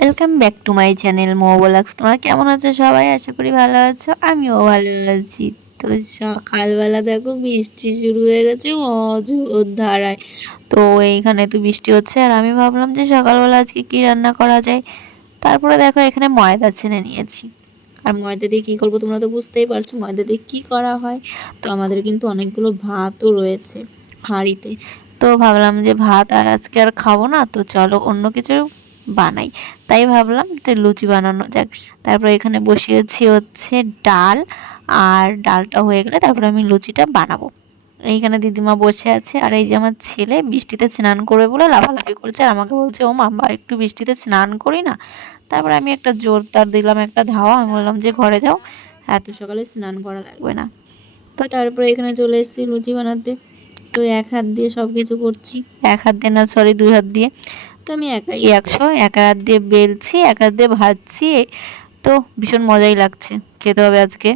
Welcome back to my channel মোবালাক্স। তোমরা কেমন আছো সবাই? আশা করি ভালো আছো, আমিও ভালো আছি। তো সকালবেলা দেখো বৃষ্টি শুরু হয়ে গেছে অজোর ধারায়। তো এইখানে তো বৃষ্টি হচ্ছে আর আমি ভাবলাম যে সকালবেলা আজকে কি রান্না করা যায়। তারপরে দেখো এখানে ময়দা ছেনে নিয়েছি। আর ময়দা দিয়ে কী করবো তোমরা তো বুঝতেই পারছো ময়দা দিয়ে কী করা হয়। তো আমাদের কিন্তু অনেকগুলো ভাতও রয়েছে হাঁড়িতে। তো ভাবলাম যে ভাত আর আজকে আর খাবো না, তো চলো অন্য কিছু বানাই। তাই ভাবলাম যে লুচি বানানো যাক। তারপরে এখানে বসিয়েছি হচ্ছে ডাল, আর ডালটা হয়ে গেলে তারপরে আমি লুচিটা বানাবো। এইখানে দিদিমা বসে আছে আর এই যে আমার ছেলে বৃষ্টিতে স্নান করে বলে লাফালাফি করছে আর আমাকে বলছে ও মাম্মা একটু বৃষ্টিতে স্নান করি না। তারপরে আমি একটা জোরদার দিলাম একটা ধাওয়া, আমি বললাম যে ঘরে যাও, এত সকালে স্নান করা লাগবে না। তো তারপরে এখানে চলে এসেছি লুচি বানাতে। তো এক হাত দিয়ে সব কিছু করছি, এক হাত দিয়ে না সরি 2 হাত দিয়ে। তো আমি একাই এক হাত দিয়ে বেলছি, এক হাত দিয়ে ভাজছি। তো ভীষণ মজাই লাগছে, খেতে হবে আজকে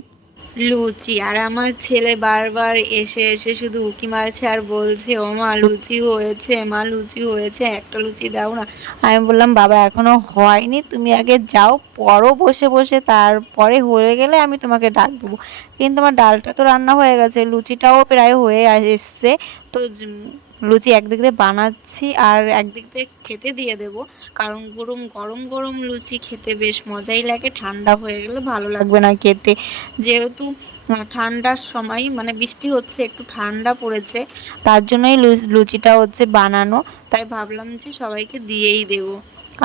লুচি। আর আমার ছেলে বারবার এসে এসে শুধু উকি মারছে আর বলছে ও মা লুচি হয়েছে, মা লুচি হয়েছে, একটা লুচি দাও না। আমি বললাম বাবা এখনো হয়নি, তুমি আগে যাও পরও বসে বসে, তারপরে হয়ে গেলে আমি তোমাকে ডাক দেবো। কিন্তু আমার ডালটা তো রান্না হয়ে গেছে, লুচিটাও প্রায় হয়ে এসছে। তো লুচি একদিক দিয়ে বানাচ্ছি আর একদিক দিয়ে খেতে দিয়ে দেবো, কারণ গরম গরম গরম লুচি খেতে বেশ মজাই লাগে, ঠান্ডা হয়ে গেলে ভালো লাগবে না খেতে। যেহেতু ঠান্ডার সময় মানে বৃষ্টি হচ্ছে একটু ঠান্ডা পড়েছে, তার জন্যই লুচিটা হচ্ছে বানানো। তাই ভাবলাম যে সবাইকে দিয়েই দেবো।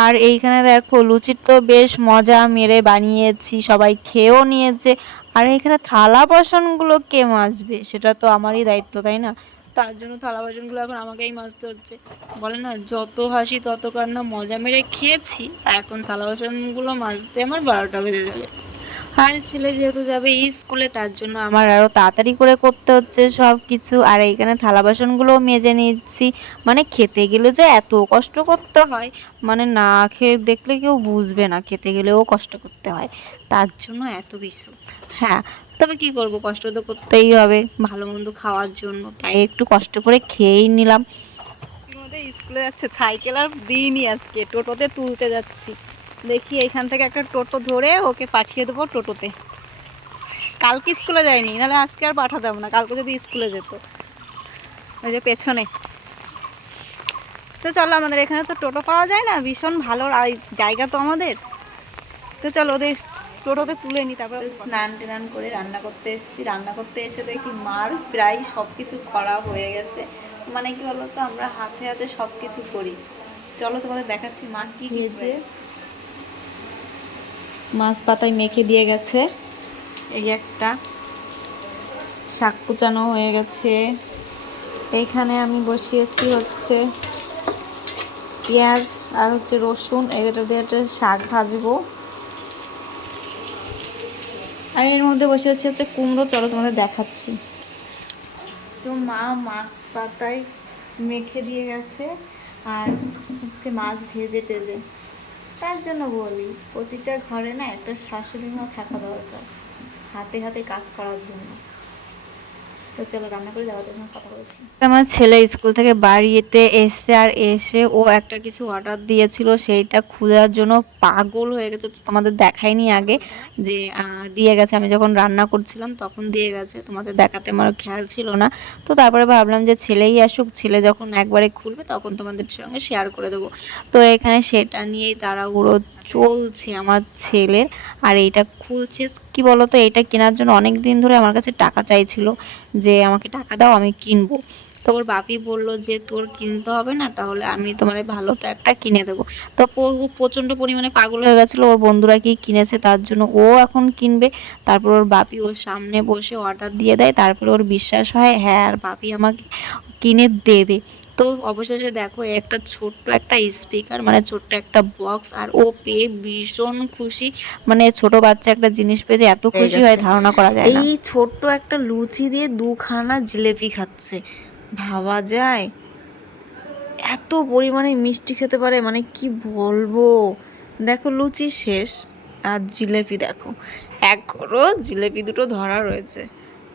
আর এইখানে দেখো লুচির তো বেশ মজা মেরে বানিয়েছি, সবাই খেয়েও নিয়েছে। আর এইখানে থালা বাসনগুলো কে মাজবে, সেটা তো আমারই দায়িত্ব তাই না? তার জন্য থালা বাসনগুলো এখন আমাকেই মাজতে হচ্ছে। বলে না যত হাসি তত কান্না, মজা মেরে খেয়েছি আর এখন থালা বাসনগুলো মাজতে আমার 12টা বেজে যাবে। আর ছেলে যেহেতু যাবে স্কুলে, তার জন্য আমার আরও তাড়াতাড়ি করে করতে হচ্ছে সব কিছু। আর এইখানে থালা বাসনগুলোও মেজে নিচ্ছি। মানে খেতে গেলে যে এত কষ্ট করতে হয়, মানে না খেয়ে দেখলে কেউ বুঝবে না, খেতে গেলেও কষ্ট করতে হয়, তার জন্য এত কিছু। হ্যাঁ, তবে কি করব, কষ্ট তো করতেই হবে ভালো মন্দ খাওয়ার জন্য, তাই একটু কষ্ট করে খেয়েই নিলাম। স্কুলে যাচ্ছে, সাইকেল আর দিইনি, আজকে টোটোতে তুলতে যাচ্ছি। দেখি এখান থেকে একটা টোটো ধরে ওকে পাঠিয়ে দেবো টোটোতে। কালকে স্কুলে যায়নি, নাহলে আজকে আর পাঠাতাম না, কালকে যদি স্কুলে যেত। ওই যে পেছনে। তো চলো, আমাদের এখানে তো টোটো পাওয়া যায় না, ভীষণ ভালো জায়গা তো আমাদের। তো চলো ওদের টোটোতে তুলে নিই, তারপর স্নান টান করে রান্না করতে এসেছি। রান্না করতে এসে দেখি মার প্রায় সব কিছু করা হয়ে গেছে। মানে কি বলতো, আমরা হাতে হাতে সব কিছু করি। চলো তোমাদের দেখাচ্ছি মা কি খেয়েছে। মাছ পাতায় মেখে দিয়ে গেছে, এই একটা শাক কুচানো হয়ে গেছে। এইখানে আমি বসিয়েছি হচ্ছে পেঁয়াজ আর হচ্ছে রসুন, এটা দিয়ে একটা শাক ভাজবো। আর এর মধ্যে বসে হচ্ছে কুমড়ো, চলো তোমাদের দেখাচ্ছি। তো মা মাছ পাতায় মেখে দিয়ে গেছে আর হচ্ছে মাছ ভেজে টেজে। তার জন্য বলি প্রতিটা ঘরে না একটা শাশুড়ি মা থাকা দরকার, হাতে হাতে কাজ করার জন্য। তো চলো রান্না করে যাওয়ার জন্য কথা বলছি। আমার ছেলে স্কুল থেকে বাড়িতে এসে আর এসে ও একটা কিছু অর্ডার দিয়েছিল, সেইটা খোঁজার জন্য পাগল হয়ে গেছে। তো তোমাদের দেখাইনি আগে যে দিয়ে গেছে, আমি যখন রান্না করছিলাম তখন দিয়ে গেছে, তোমাদের দেখাতে আমার খেয়াল ছিল না। তো তারপরে ভাবলাম যে ছেলেই আসুক, ছেলে যখন একবারে খুলবে তখন তোমাদের সঙ্গে শেয়ার করে দেবো। তো এখানে সেটা নিয়েই তাড়াহুড়ো চলছে আমার ছেলের। আর এইটা খুলছে কি বলতো, এইটা কেনার জন্য অনেক দিন ধরে আমার কাছে টাকা চাইছিল যে আমাকে টাকা দাও আমি কিনবো। তো ওর বাপি বললো যে তোর কিনতে হবে না, তাহলে আমি তোমার ভালো তো একটা কিনে দেবো। তো ও প্রচণ্ড পরিমাণে পাগল হয়ে গেছিলো, ওর বন্ধুরা কি কিনেছে তার জন্য ও এখন কিনবে। তারপর ওর বাপি ওর সামনে বসে অর্ডার দিয়ে দেয়, তারপরে ওর বিশ্বাস হয় হ্যাঁ আর বাপি আমাকে কিনে দেবে। তো অবশেষে দেখো একটা ছোট্ট একটা স্পিকার, মানে ছোট্ট একটা বক্স, আর ও পেয়ে ভীষণ খুশি। মানে ছোট বাচ্চা একটা জিনিস পেয়ে যে এত খুশি হয় ধারণা করা যায় না। এই ছোট্ট একটা লুচি দিয়ে 2খানা জিলেপি খাচ্ছে, ভাবা যায় এত পরিমাণে মিষ্টি খেতে পারে, মানে কি বলবো। দেখো লুচি শেষ আর জিলেপি দেখো, এখনো জিলেপি দুটো ধরা রয়েছে।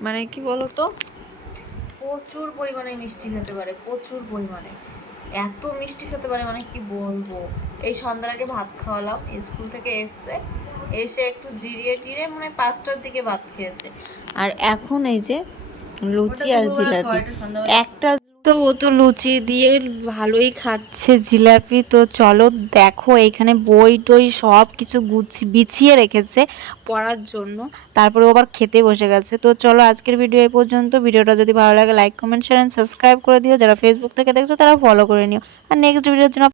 মানে কি বলতো, প্রচুর পরিমাণে মিষ্টি খেতে পারে, প্রচুর পরিমাণে। এত মিষ্টি খেতে পারে মানে কি বলবো। এই সন্ধ্যার আগে ভাত খাওয়ালাম, স্কুল থেকে এসে একটু জিরিয়ে টিরে মানে 5টার দিকে ভাত খেয়েছে। আর এখন এই যে লুচি আর জিলাপি একটা, তো ও তো লুচি দিয়ে ভালোই খাচ্ছে জিলাপি। তো চলো দেখো, এখানে বই টই সব কিছু বিছিয়ে রেখেছে পড়ার জন্য, তারপরে ও আবার খেতে বসে গেছে। তো চলো আজকের ভিডিও এই পর্যন্ত। ভিডিওটা যদি ভালো লাগে like comment share and subscribe করে দিও। যারা ফেসবুক থেকে দেখছো তারা ফলো করে নিও। আর নেক্সট ভিডিওর জন্য